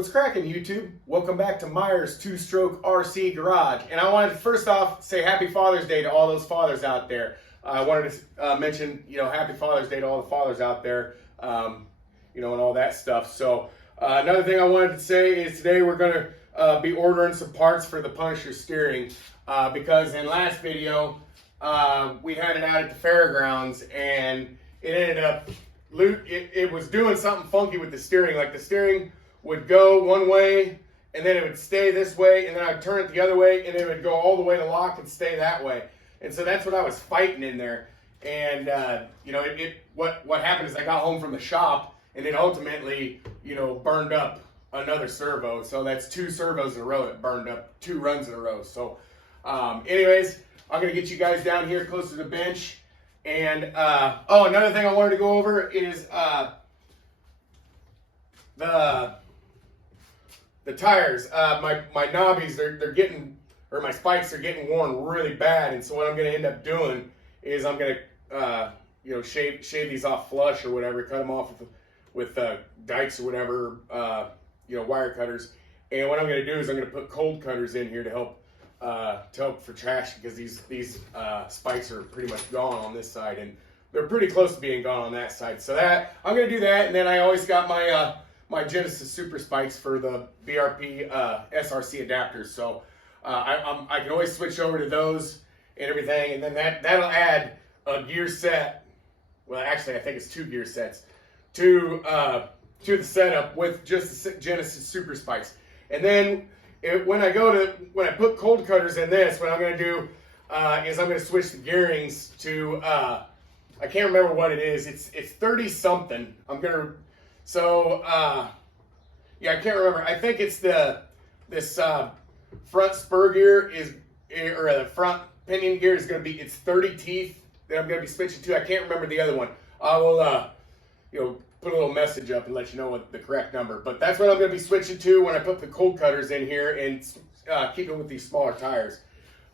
What's cracking, YouTube? Welcome back to Myers Two-Stroke RC Garage. And I wanted to first off say Happy Father's Day to all those fathers out there. I wanted to mention, Happy Father's Day to all the fathers out there, and all that stuff. So another thing I wanted to say is today we're going to be ordering some parts for the Punisher steering because in last video we had it out at the fairgrounds and it ended up, it was doing something funky with the steering. Like the steering would go one way and then it would stay this way, and then I'd turn it the other way and it would go all the way to lock and stay that way. And so that's what I was fighting in there. And what happened is I got home from the shop and it ultimately burned up another servo. So that's two servos in a row that burned up, 2 runs in a row. So anyways, I'm gonna get you guys down here close to the bench. And another thing I wanted to go over is the tires. My knobbies, they're getting, or my spikes are getting worn really bad. And so what I'm going to end up doing is I'm going to shave these off flush or whatever, cut them off with dikes or whatever, wire cutters. And what I'm going to do is I'm going to put cold cutters in here to help for trash, because these spikes are pretty much gone on this side and they're pretty close to being gone on that side. So that I'm going to do that. And then I always got my my Genesis Super Spikes for the BRP SRC adapters. So I can always switch over to those and everything, and then that'll add a gear set. Well, actually, I think it's 2 gear sets to the setup with just the Genesis Super Spikes. And then when I put cold cutters in this, what I'm going to do is I'm going to switch the gearings to I can't remember what it is. It's 30 something. I can't remember. I think it's this front spur gear or the front pinion gear is going to be, it's 30 teeth that I'm going to be switching to. I can't remember the other one. I will, put a little message up and let you know what the correct number. But that's what I'm going to be switching to when I put the cold cutters in here and keep it with these smaller tires.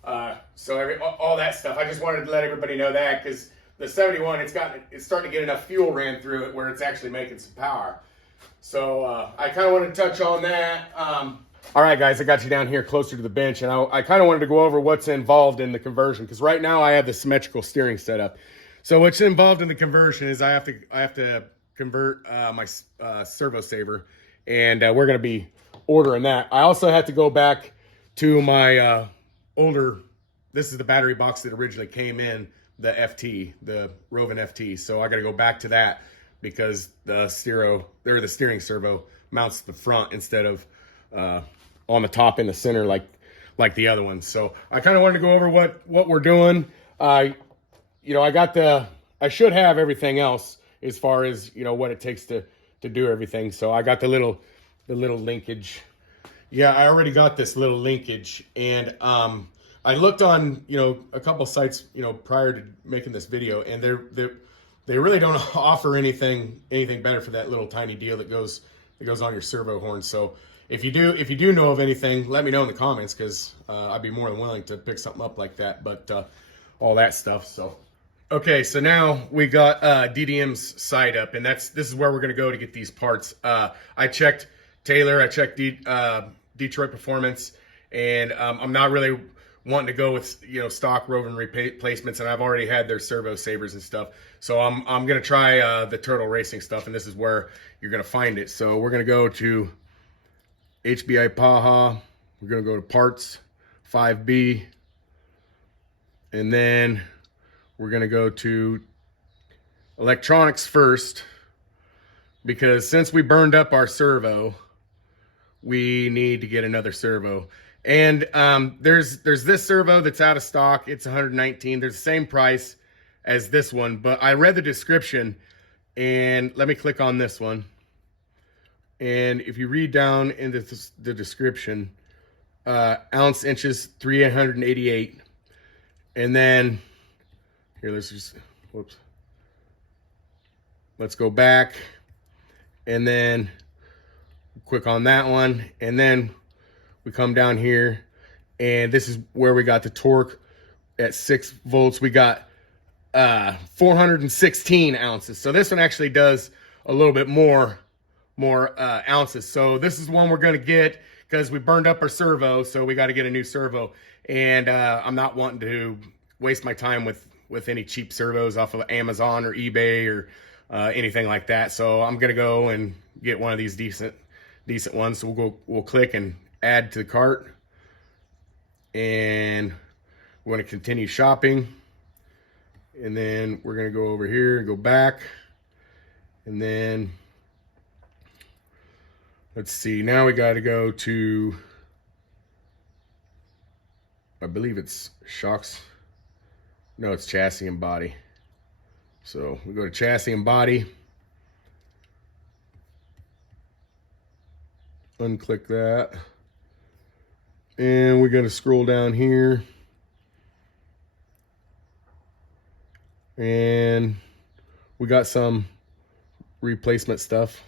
All that stuff. I just wanted to let everybody know that, because the 71, it's starting to get enough fuel ran through it where it's actually making some power. So I kind of wanted to touch on that. All right, guys, I got you down here closer to the bench, and I kind of wanted to go over what's involved in the conversion, because right now I have the symmetrical steering set up. So what's involved in the conversion is I have to convert my servo saver, and we're going to be ordering that. I also have to go back to my older. This is the battery box that originally came in the FT, the Rovin FT. So I got to go back to that because the steering servo mounts to the front instead of on the top in the center like the other ones. So I kind of wanted to go over what we're doing. I should have everything else as far as what it takes to do everything. So I got the little linkage. Yeah, I already got this little linkage, and I looked on a couple sites prior to making this video, and they really don't offer anything better for that little tiny deal that goes on your servo horn. So if you do know of anything, let me know in the comments, because I'd be more than willing to pick something up like that. But all that stuff. So okay, so now we got DDM's side up, and this is where we're gonna go to get these parts. I checked Taylor, I checked Detroit Performance, and I'm not really wanting to go with stock Rovin replacements, and I've already had their servo savers and stuff. So I'm gonna try the Turtle Racing stuff, and this is where you're gonna find it. So we're gonna go to HBI Paha. We're gonna go to Parts 5B, and then we're gonna go to Electronics first, because since we burned up our servo, we need to get another servo. And there's this servo that's out of stock. It's 119. There's the same price as this one, but I read the description, and let me click on this one. And if you read down into the description, ounce inches 388, and then here, let's go back, and then click on that one, and then we come down here, and this is where we got the torque at 6 volts. We got 416 ounces. So this one actually does a little bit more ounces. So this is one we're going to get because we burned up our servo, so we got to get a new servo. And I'm not wanting to waste my time with any cheap servos off of Amazon or eBay or anything like that. So I'm going to go and get one of these decent ones. So we'll click and add to the cart, and we're going to continue shopping. And then we're going to go over here and go back, and then let's see, now we got to go to, I believe it's shocks. No, it's chassis and body. So we go to chassis and body. Unclick that. And we're going to scroll down here. And we got some replacement stuff.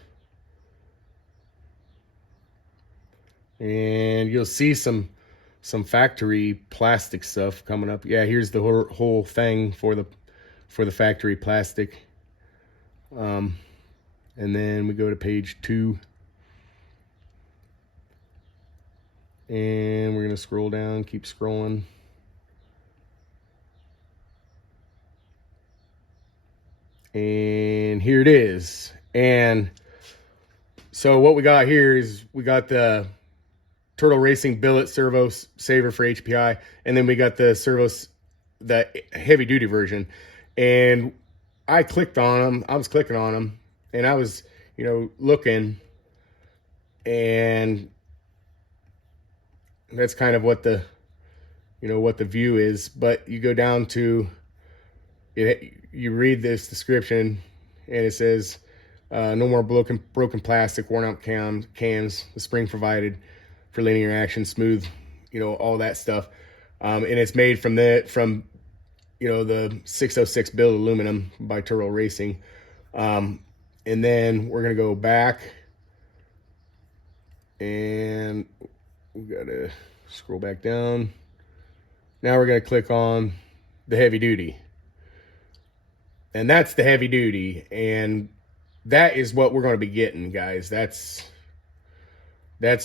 And you'll see some factory plastic stuff coming up. Yeah, here's the whole thing for the factory plastic. And then we go to page 2. And we're going to scroll down, keep scrolling. And here it is. And so what we got here is we got the Turtle Racing billet servo saver for HPI, and then we got the servos, the heavy duty version. And I clicked on them. I was clicking on them, and I was, looking, and that's kind of what the, what the view is. But you go down to it, you read this description, and it says, no more broken plastic, worn out cans, the spring provided for linear action, smooth, all that stuff. And it's made from the 606 build aluminum by Turtle Racing. And then we're going to go back, and we got to scroll back down. Now we're going to click on the heavy duty. And that's the heavy duty. And that is what we're going to be getting, guys. That's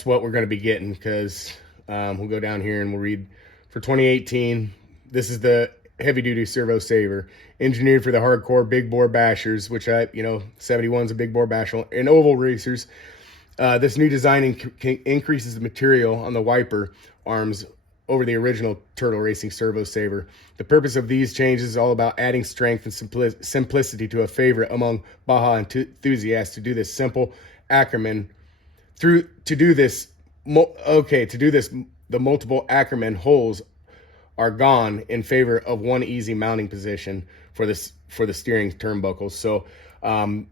what we're going to be getting, because we'll go down here and we'll read for 2018. This is the heavy duty servo saver, engineered for the hardcore big bore bashers, which 71's a big bore basher, and oval racers. This new design increases the material on the wiper arms over the original Turtle Racing servo saver. The purpose of these changes is all about adding strength and simplicity to a favorite among Baja enthusiasts. To do this, the multiple Ackerman holes are gone in favor of one easy mounting position for the steering turnbuckles. So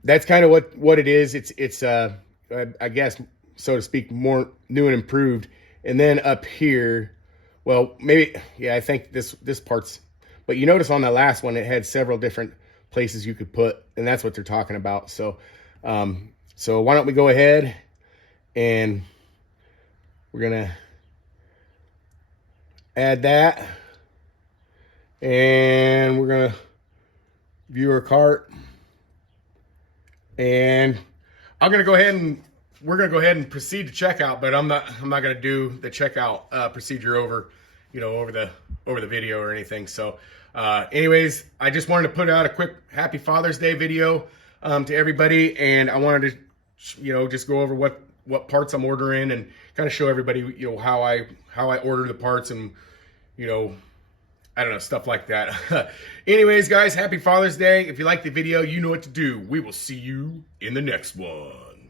that's kind of what it is. It's I guess, so to speak, more new and improved. And then up here, well, maybe, yeah, I think this part's, but you notice on the last one, it had several different places you could put, and that's what they're talking about. So, so why don't we go ahead, and we're going to add that, and we're going to view our cart, and we're going to go ahead and proceed to checkout, but I'm not going to do the checkout procedure over the video or anything. So anyways, I just wanted to put out a quick happy Father's Day video to everybody, and I wanted to just go over what parts I'm ordering and kind of show everybody how I order the parts, and I don't know, stuff like that. Anyways, guys, happy Father's Day. If you like the video, you know what to do. We will see you in the next one.